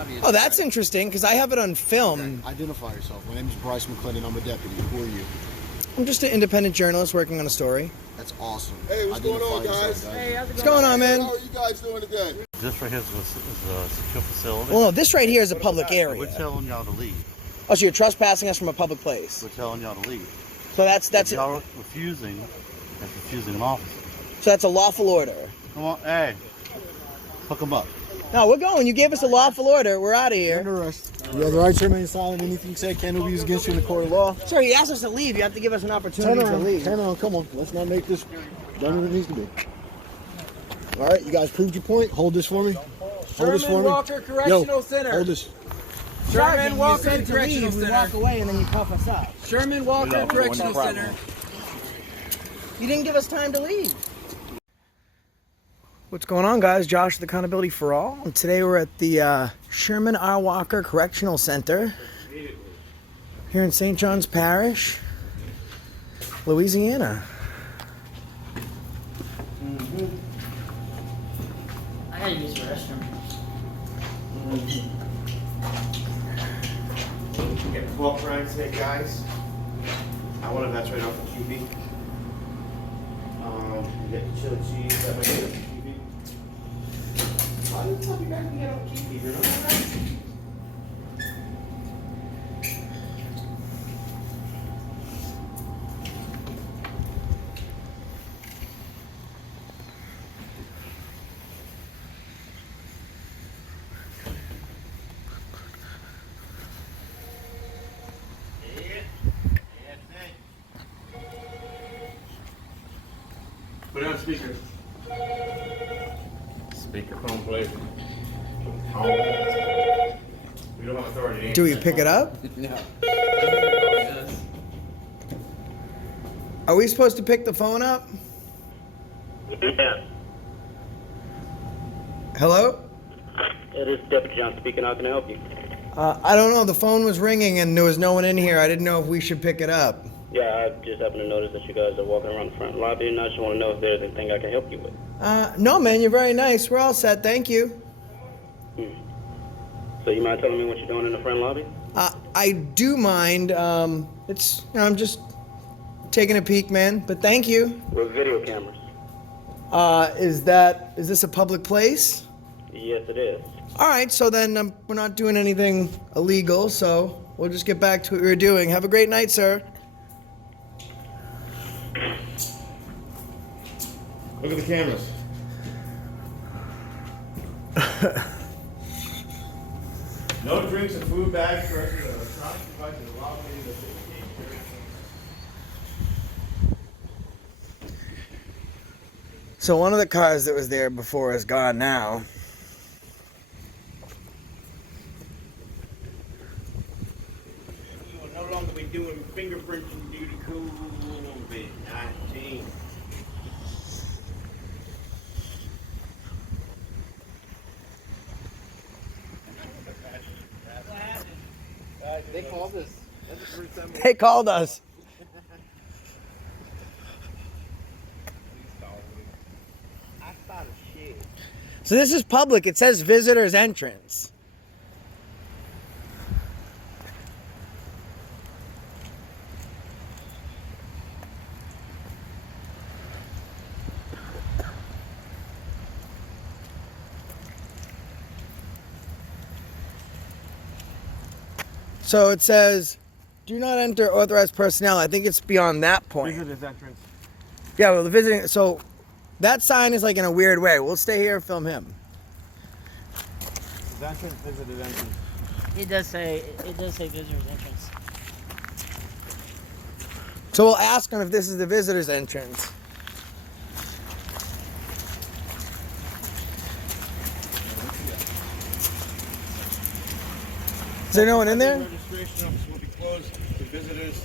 lobby. Oh, that's interesting, because I have it on film. Okay. Identify yourself. My name is Bryce McClendon. I'm a deputy. Who are you? I'm just an independent journalist working on a story. That's awesome. Hey, what's going on, guys? Hey, how's it What's going on, man? How are you guys doing today? This right here is a secure facility. Well, no, this right here is a public area. We're telling y'all to leave. Oh, so you're trespassing us from a public place. We're telling y'all to leave. So that's If y'all refusing, that's refusing an officer. So that's a lawful order. Come on, hey, hook them up. No, we're going. You gave us a lawful order. We're out of You're here. under arrest. You have the right to remain silent. Anything you say can be used against you in the court of law. Sir, you asked us to leave. You have to give us an opportunity to leave. Turn around. Come on. Let's not make this done as it needs to be. All right, you guys proved your point. Hold this for me. Hold this for Sherman me. Walker Correctional Center. Hold this. Sherman Walker said to Correctional leave, we Center. walk away and then you cuff us up. Sherman Walker Correctional Center. You didn't give us time to leave. What's going on, guys? Josh with Accountability for All. And today we're at the Sherman R. Walker Correctional Center here in St. John's Parish, Louisiana. I gotta use the restroom. Get 12 francs today, guys. I want that's right off the QB. You get the chili cheese, that might be off the QB. Why didn't you tell me back to get off the QB? You're not right. Put it on speaker. Speakerphone, please. We don't have authority to Do we pick it up? No. Are we supposed to pick the phone up? Yeah, Hello? it is Deputy John speaking. How can I help you? I don't know. The phone was ringing and there was no one in here. I didn't know if we should pick it up. Yeah, I just happened to notice that you guys are walking around the front lobby, and I just want to know if there's anything I can help you with. No, man. You're very nice. We're all set. Thank you. So you mind telling me what you're doing in the front lobby? I do mind. It's I'm just taking a peek, man. But thank you. With video cameras. Is this a public place? Yes, it is. All right. So then we're not doing anything illegal. So we'll just get back to what we were doing. Have a great night, sir. Look at the cameras. No drinks or food bags for electronic devices allowed in the So one of the cars that was there before is gone now. We will no longer be doing fingerprinting due to COVID-19. They called us. They called us. I thought of shit. So this is public. It says visitors entrance. So it says, do not enter authorized personnel. I think it's beyond that point. Visitors entrance. Yeah, well, the visiting, so that sign is like in a weird way. We'll stay here and film him. Entrance, visitors entrance. It does say visitors entrance. So we'll ask him if this is the visitor's entrance. Is there no one in there? Registration office will be closed to visitors.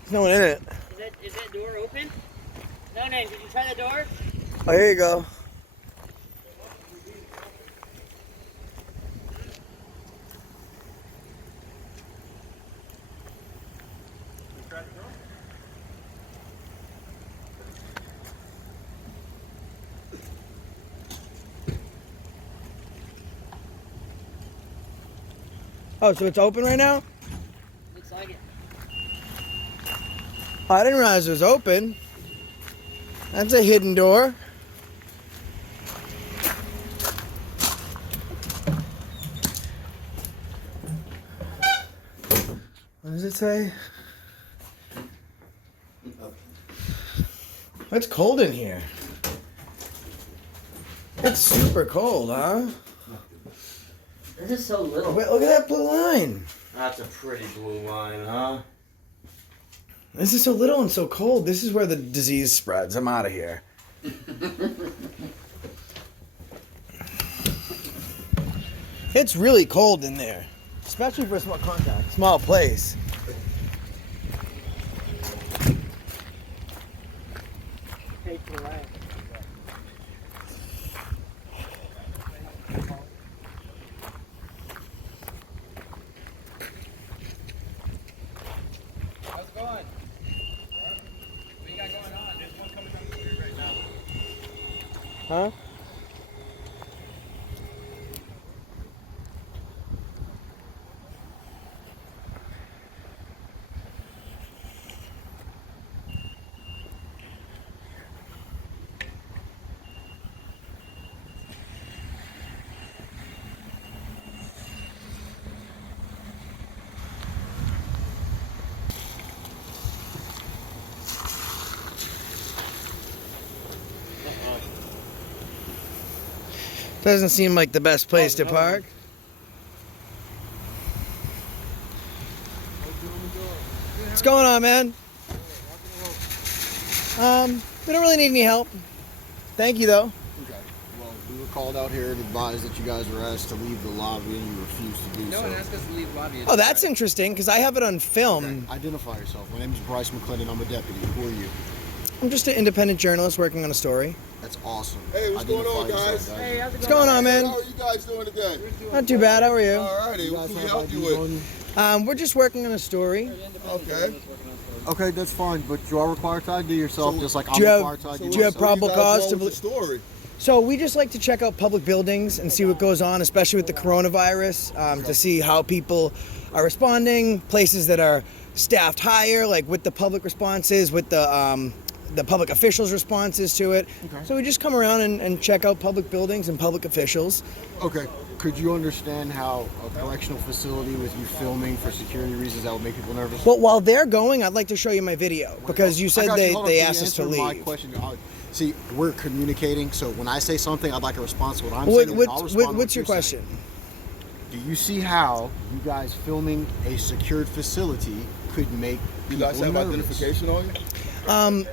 There's no one in it. Is that door open? No name. Did you try the door? Oh, here you go. Oh, so it's open right now? Looks like it. Oh, I didn't realize it was open. That's a hidden door. What does it say? It's cold in here. It's super cold, huh? This is so little. Wait, look at that blue line. That's a pretty blue line, huh? This is so little and so cold. This is where the disease spreads. I'm out of here. It's really cold in there, especially for a small place. How's it going? What you got going on? There's one coming down the street right now. Huh? Doesn't seem like the best place to park. What's going on, man? We don't really need any help. Thank you, though. Okay. Well, we were called out here to advise that you guys were asked to leave the lobby and you refused to do No so. one asked us to leave the lobby. Oh, that's interesting, because I have it on film. Okay. Identify yourself. My name is Bryce McClendon. I'm a deputy. Who are you? I'm just an independent journalist working on a story. That's awesome. Hey, what's going on, Identify guys? yourself, Hey, how's it What's going on, man? How are you guys doing today? Not too bad. How are you? All righty. You What guys can we have help you IDs on with? you? We're just working on a story. Okay. Okay, that's fine, but you are required to ID yourself, So- just like Do I'm you have- required to ID do you have myself. probable What do you guys cause to know with the story? So we just like to check out public buildings and see what goes on, especially with the coronavirus, to see how people are responding, places that are staffed higher, like with the public responses, with the public officials' responses to it. Okay. So we just come around and check out public buildings and public officials. Okay. Could you understand how a correctional facility with you filming for security reasons that would make people nervous? But while they're going, I'd like to show you my video because you I said got you. Hold on, they can you asked us to answer my leave. question? See, we're communicating, so when I say something, I'd like a response to what I'm saying. and I'll respond to what What's your you're saying. question? Do you see how you guys filming a secured facility could make You guys people have nervous? identification on you?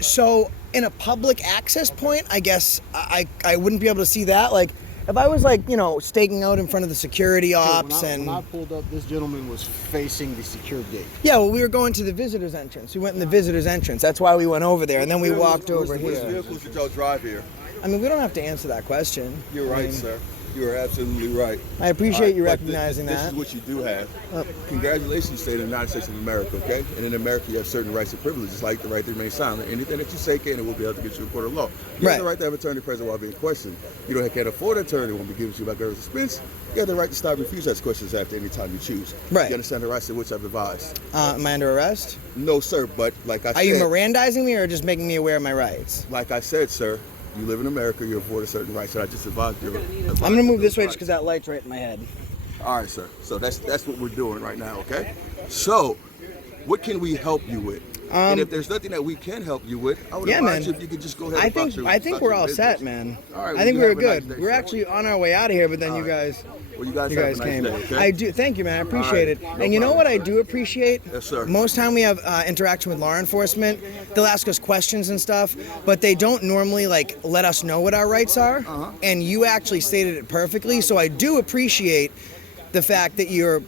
So in a public access point, I guess I wouldn't be able to see that. Like if I was like, staking out in front of the security ops When I pulled up, this gentleman was facing the secured gate. yeah, well, we were going to the visitor's entrance. We went in the visitor's entrance. That's why we went over there, and then we walked over Which here. vehicles did y'all drive here? I mean, we don't have to answer that question. You're I right, mean, sir. You are absolutely right. I appreciate you But recognizing this that. is what you do have. Congratulations, state of the United States of America, okay? And in America, you have certain rights and privileges, like the right to remain silent. Anything that you say can and will be able to get you a court of law. You Right. have the right to have an attorney present while being questioned. You can't afford an attorney won't be given to you by government expense. You have the right to stop and refuse ask questions after any time you choose. Right. You understand the rights to which I've advised? Am I under arrest? No, sir, but like I Are said, you Mirandizing me or just making me aware of my rights? like I said, sir, you live in America, you're afforded certain rights that I just advised you. I'm gonna move this way just because that light's right in my head. All right, sir. So that's what we're doing right now, okay? So, what can we help you with? And if there's nothing that we can help you with, I would Yeah, advise man. you if you could just go ahead. I and think we're all set, man. All right, I think you we're have a nice good. day, We're sir. actually on our way out of here, but then All you right. guys. Well, you guys You have guys a nice came. day, okay? I do. Thank you, man. I appreciate it. No And you know problem. what I do appreciate? Yes, sir. Most time we have interaction with law enforcement, they'll ask us questions and stuff, but they don't normally let us know what our rights are. And you actually stated it perfectly. So I do appreciate the fact that you're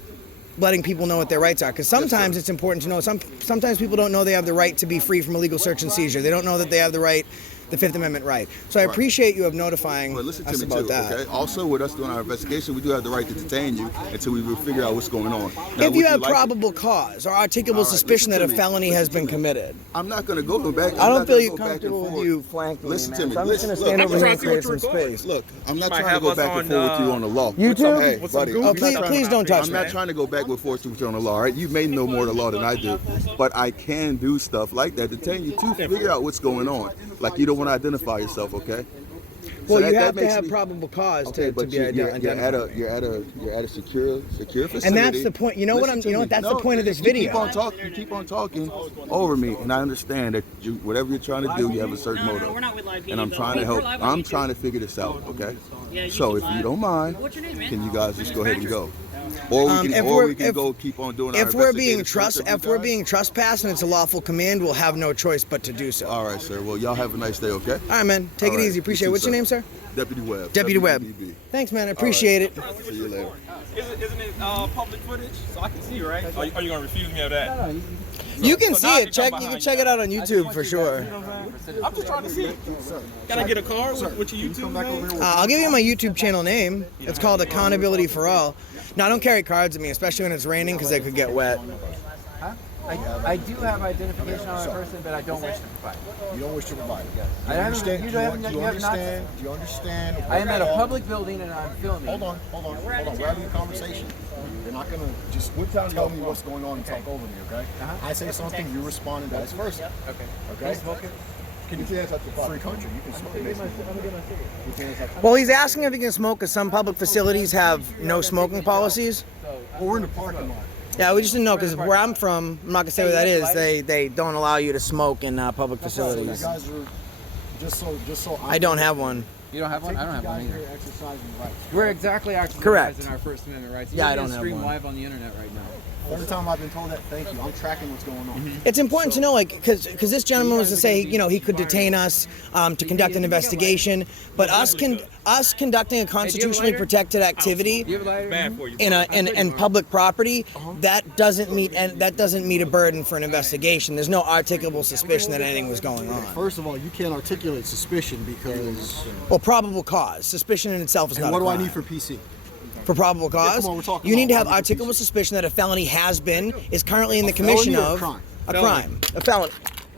letting people know what their rights are, because sometimes it's important to know. Sometimes people don't know they have the right to be free from illegal search and seizure. They don't know that they have the right the Fifth Amendment right. So I appreciate you of notifying But listen to us me about too, that. okay? Also, with us doing our investigation, we do have the right to detain you until we will figure out what's going on. Now, If you would have like to- probable cause or articulable All right, suspicion that listen a to me. felony has been committed. I'm not going to go back. I don't feel you you comfortable with you flanking Listen me, to man. me. So I'm just going to Listen, stand look, over here I'm and trying create to some see what you're space. Look, I'm not Might trying to have go us back and on, forth with you on the law. YouTube? Hey, With some buddy. goofy Oh, please don't touch I'm me. not trying to go back and forth with you on the law, all right? You may know more of the law than I do, but I can do stuff like that to detain you to figure out what's going on. Like you don't want to identify yourself, okay? Well, So you that have to makes have me- probable cause Okay, to but be you're identified. at a secure facility. And that's the point. You know what Listen to me. that's the point of this You video. keep on talking over me, and I understand that whatever you're trying to do, you have a certain No, motive. we're not with live And I'm PD, trying though. to help. We're live on I'm YouTube. trying to figure this out, okay? Yeah, So YouTube if you live. don't mind, What's your name, man? can you guys just go ahead and go? If Or we're- we can if- go keep on doing our If we're being investigative search of if you we're guys? being trespassed and it's a lawful command, we'll have no choice but to do so. All right, sir. Well, y'all have a nice day, okay? All right, man. Take All it right. easy. Appreciate You it. too, What's your sir. name, sir? Deputy Webb. Deputy Webb. WDB. Thanks, man. I appreciate it. See you later. Isn't it public footage? So I can see, right? Are you going to refuse me of that? You can So see now it. you come You can behind check it out on YouTube for sure. I'm just trying to see. Can I get a card with your YouTube name? I'll give you my YouTube channel name. It's called Accountability for All. Now, don't carry cards with me, especially when it's raining, because they could get wet. I do have identification on a person, but I don't wish to provide. You don't wish to provide it. I haven't- you have- you have not- Do you understand? I am at a what- public building and I'm filming. Hold on. We're having a conversation. You're not gonna just tell me what's going on and talk over me, okay? I say something, you respond, and vice versa. Okay. You can't touch the free country. You can smoke. You can't touch. Well, he's asking if he can smoke, because some public facilities have no smoking policies. Well, we're in the parking lot. Yeah, we just didn't know, because where I'm from, I'm not going to say where that is, they don't allow you to smoke in public So you facilities. guys are just so. I don't have one. You don't have one? I don't have one either. You're exercising rights. We're exactly exercising Correct. our First Amendment rights. Yeah, I You're don't being have streamed one. live on the internet right now. Every time I've been told that, thank you. I'm tracking what's going on. It's important to know, like, because this gentleman was to say, he could detain us to conduct an investigation, but us conducting a constitutionally protected activity You have a lighter? Bad for you. in public property, that doesn't meet a burden for an investigation. There's no articulable suspicion that anything was going on. First of all, you can't articulate suspicion because. Well, probable cause. Suspicion in itself is And not what a do I crime. need for PC? For probable cause, come on, we're talking you need to have about articulable suspicion that a felony has been, is currently in the A felony commission or a of crime? a crime, a felony.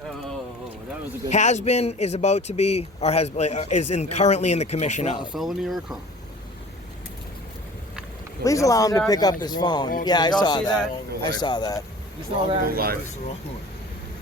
Oh, that was a good Has been, is about to be, or currently in the commission A of. felony or a crime? Please allow him to pick up his phone. wrong. Yeah, I Y'all saw see that. that? I saw that. You saw that?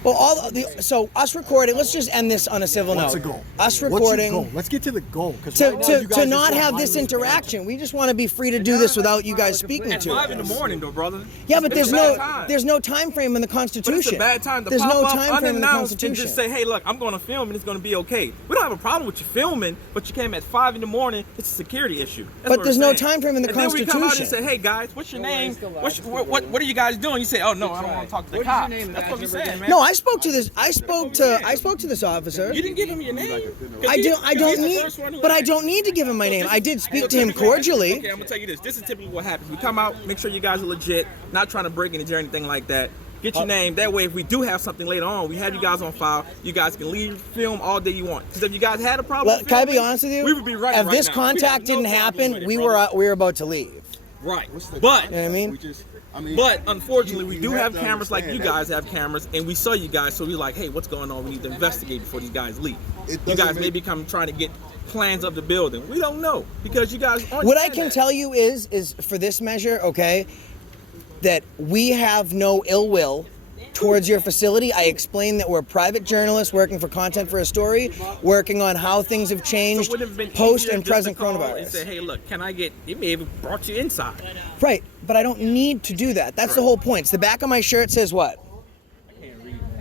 Well, so us recording. Let's just end this on a civil What's note. the goal? Us What's your recording. goal? Let's get to the goal. To not have this interaction. We just want to be free to do this without you guys speaking At to 5 in us. the morning, though, brother. Yeah, but It's there's a no bad time. there's no time frame in the Constitution. But it's a bad time to There's pop no up time frame in the unannounced and Constitution. just say, hey, look, I'm going to film and it's going to be okay. We don't have a problem with you filming, but you came at 5 in the morning. It's a security issue. That's But what there's we're no saying. time frame in the and then we come out and Constitution. say, hey, guys, what's your name? What are you guys doing? You say, oh, no, I don't want to talk to the What is your cops. name and That's what we badge number saying, man. No, I spoke to this. I spoke to this officer. You didn't give him your name. I don't need, but I don't need to give him my name. I did speak to him cordially. Okay, I'm gonna tell you this. This is typically what happens. We come out, make sure you guys are legit, not trying to break into or anything like that. Get your name. That way, if we do have something later on, we have you guys on file. You guys can leave, film all day you want. Because if you guys had a problem, Can I be filming, honest with you? We would be right. If right this now. contact We have didn't no problem happen, with it, we brother. were about to leave. Right. You But know what I mean? But unfortunately, we you do have have to cameras like you understand guys have cameras, and we saw you guys, so we're like, hey, what's going on? We need to investigate before these guys leave. It You doesn't guys may make- become trying to get plans of the building. We don't know because you guys aren't. What I can tell you is for this measure, okay, that we have no ill will towards your facility. I explained that we're private journalists working for content for a story, working on how things have changed would it have been post easier and just present to call coronavirus. and say, hey, look, can I get? It may have brought you inside. Right, but I don't need to do that. That's the whole point. The back of my shirt says what?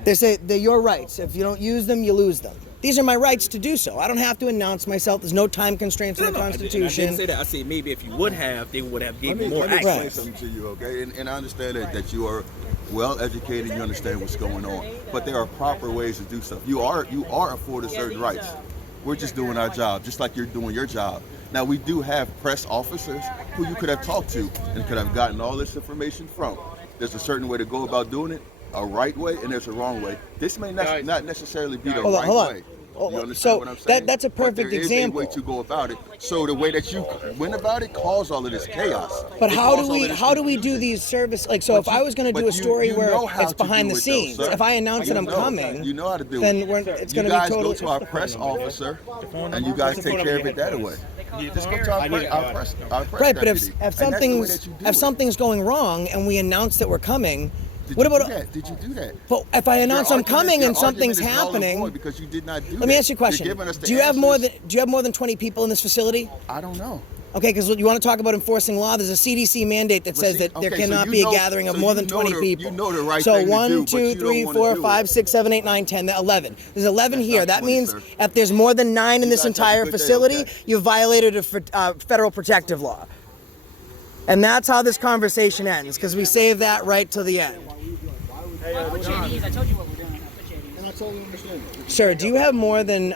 They say they're your rights. If you don't use them, you lose them. These are my rights to do so. I don't have to announce myself. There's no time constraints in the I Constitution. didn't say that. I said maybe if you would have, they would have given you more Let me explain access. something to you, okay? And I understand that you are well educated, you understand what's going on. But there are proper ways to do stuff. You are afforded certain rights. We're just doing our job, just like you're doing your job. Now, we do have press officers who you could have talked to and could have gotten all this information from. There's a certain way to go about doing it, a right way, and there's a wrong way. This may not necessarily be the Hold on, right hold on. way. You understand so what I'm saying? that's a perfect but there example. is a way to go about it. So the way that you went about it caused all of this chaos. But It how caused do all we of this do confusion. these service like so? If I was going to do a story where it's behind the scenes, if I announce that I'm coming, you know how to do then it. it's You going to be guys totally. go to our press officer, and you guys take care of it that way. Just go to our press Right, but deputy. if And that's the way that you do it. something's going wrong and we announce that we're coming, Did what you about do that? Did you do that? But if I announce Your I'm coming argument- and your argument something's is null and happening, void because you did not do let me that. ask you a question. You're giving us the Do you have more answers. than 20 people in this facility? I don't know. Okay, because you want to talk about enforcing law. There's a CDC mandate that says that there okay, so cannot you be a know- gathering of so more you than know 20 the- people. you know the right so thing to 1, do, but 2, you 3, don't wanna 4, do 5, it. 6, 7, 8, 9, 10, 11. There's 11 That's here. not That 20, means sir. if there's more than 9 in You this guys have a entire good day, facility, okay? you violated a federal protective law. And that's how this conversation ends, because we save that right till the end. I put you at ease. I told you what we're doing. I put you at ease. And I totally understand. Sir, do you have more than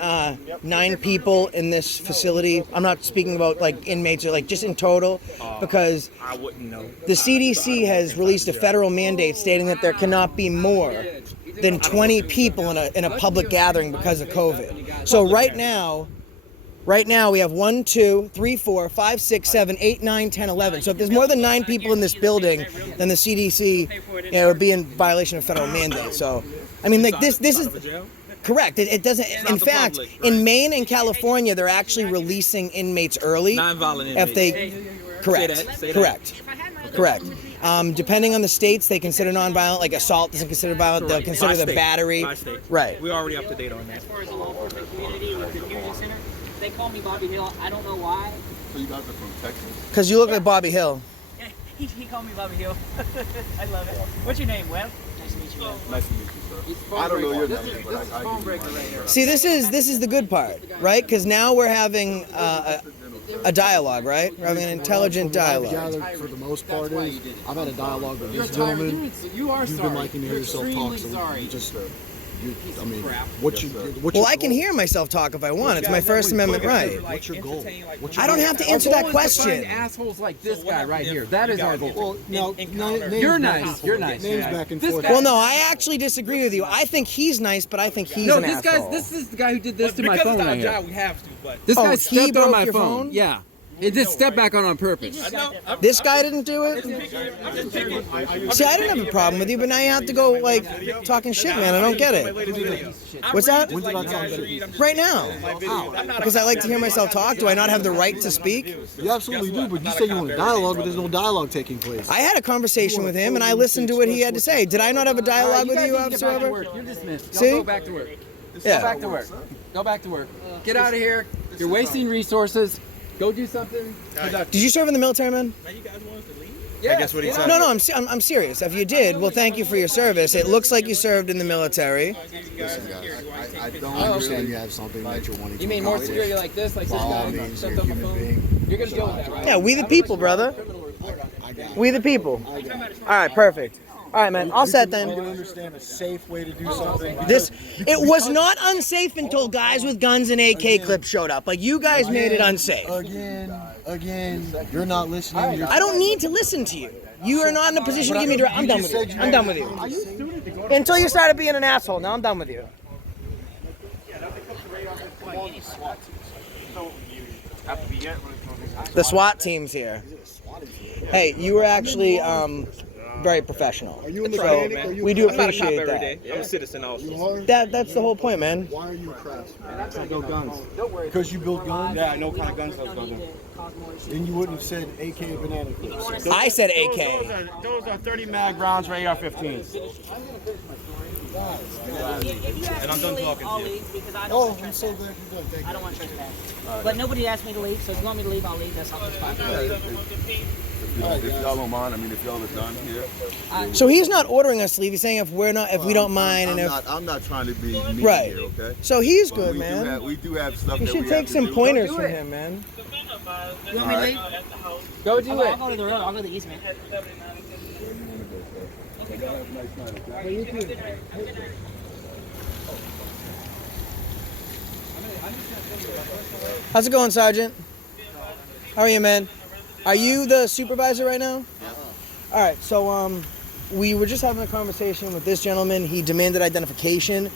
9 people in this facility? I'm not speaking about like inmates or like just in total, because I wouldn't know. the CDC has released a federal mandate stating that there cannot be more than 20 people in a public gathering because of COVID. So right now we have 1, 2, 3, 4, 5, 6, 7, 8, 9, 10, 11. So if there's more than 9 people in this building, then the CDC would be in violation of federal mandate. So, I mean, like this is correct. It doesn't. In the fact, public, in Maine and California, they're actually releasing inmates early. Non-violent If they, inmates. correct, Say that. correct. Correct. Depending on the states, they consider nonviolent. Like assault isn't considered violent. They'll Correct. consider By the state. battery. By state. Right. We're already up to date on that. As far as the law enforcement community with the Fusion Center, they call me Bobby Hill. I don't know why. So you guys are from Texas? Because you look like Bobby Hill. Yeah, he called me Bobby Hill. I love it. What's your name, Webb? Nice to meet you, Webb. Nice to meet you, sir. I don't know your name, but I phone do breaker mine. right here. See, this is the good part, right? Because now we're having a dialogue, right? We're having an intelligent I've dialogue. gathered for the most part is I've had a dialogue with this gentleman. You are You've sorry. been liking to hear You're yourself extremely talk, so sorry. you just, I mean, crap. what's your Well, I can hear myself talk if I want. It's my First Amendment right. What's your goal? What's your I don't goal? have to answer that Our goal is to question. find assholes like this guy right here. That is our goal. Well, no, names You're back and nice. You're forth. nice. Names yeah. back and This forth. guy- Well, no, I actually disagree with you. I think he's nice, but I think he's No, an this asshole. guy's. This is the guy who did this to my Because phone it's our right here. job, we have to. But This Oh, guy he stepped broke on my your phone. phone? Yeah. It just stepped back on purpose. This guy didn't do it? See, I didn't have a problem with you, but now you have to go, like, talking shit, man. I don't get it. What's that? When did I talk to you? Right now. Because I like to hear myself talk. Do I not have the right to speak? You absolutely do, but you say you want a dialogue, but there's no dialogue taking place. I had a conversation with him, and I listened to what he had to say. Did I not have a dialogue with you, Officer Get back to Weber? work. You're dismissed. See? Go back to work. Yeah. Go back to work. Go back to work. Get out of here. You're wasting resources. Go do something productive. Did you serve in the military, man? you guys want us to leave? Yeah, I guess what he get said. out. No, no, I'm serious. If you did, well, thank you for your service. It looks like you served in the military. Listen, guys, I don't understand you have something that you're wanting to You mean more accomplish. security like this, like this By all guy means, stepped you're a on my human phone? being. You're gonna deal with that, right? Yeah, we the people, brother. I got it. We the people. All right, perfect. All right, man. All set I then. can understand a safe way to do something. It was not unsafe until guys with guns and AK clips showed up. Like, you guys made it unsafe. Again, you're not listening. I don't need to listen to you. You are not in a position to give me direct. I'm done with you. I'm done with you. Until you started being an asshole. Now I'm done with you. The SWAT team's here. Hey, you were actually very professional. Are you a So, mechanic? Are you we do I'm not a cop appreciate every that. day. I'm a citizen also. You are? That's the whole point, man. Why are you a craftsman? I build guns. Because you build guns? Yeah, I know what kind of guns I was building. Then you wouldn't have said AK banana clips. I said AK. Those are 30 mag rounds for AR-15s. And I'm done talking to you. Because I don't Oh, want to I'm so glad you're done. Thank I you. don't want to trespass. But nobody asked me to leave, so if you want me to leave, I'll leave. That's all. That's fine. If y'all don't mind, I mean, if y'all are done here. So he's not ordering us to leave. He's saying if we're not, if we don't mind, and if I'm not trying to be mean right. here, okay? So he's But good, we man. we do have stuff You that should we take have to some do. pointers Do from it. him, man. You want me to leave? Go do I'll it. go to the road. I'll go to the easement. How's it going, Sergeant? How are you, man? Are you the supervisor right now? Yeah. All right. So we were just having a conversation with this gentleman. He demanded identification.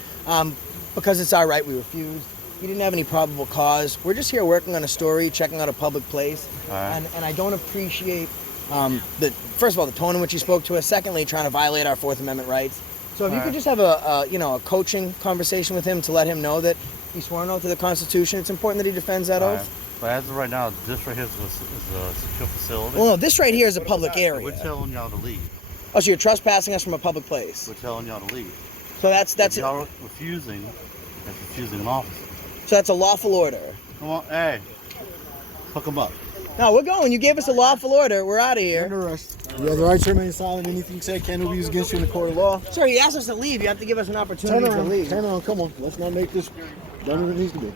Because it's our right, we refused. He didn't have any probable cause. We're just here working on a story, checking out a public place. Alright. And I don't appreciate, first of all, the tone in which he spoke to us. Secondly, trying to violate our Fourth Amendment rights. So if you could just have a coaching conversation with him to let him know that he's sworn oath to the Constitution, it's important that he defends that Alright. oath. But as of right now, this right here is a secure facility. Well, no, this right here is a public area. We're telling y'all to leave. Oh, so you're trespassing us from a public place. We're telling y'all to leave. So that's If y'all refusing, that's refusing an officer. so that's a lawful order. Come on, hey, hook him up. No, we're going. You gave us a lawful order. We're out of You're here. under arrest. You have the right to remain silent. Anything you say can be used against you in the court of law. Sir, you asked us to leave. You have to give us an opportunity to leave. Turn around. Come on. Let's not make this done what it needs to be.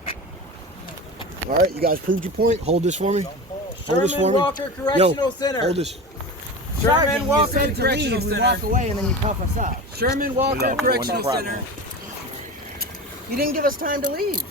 All right, you guys proved your point. Hold this for me. Hold this for Sherman me. Walker Correctional Center. Hold this. Sherman Walker you said to Correctional leave, we Center. walk away and then you cuff us up. Sherman Walker Correctional Center. You didn't give us time to leave.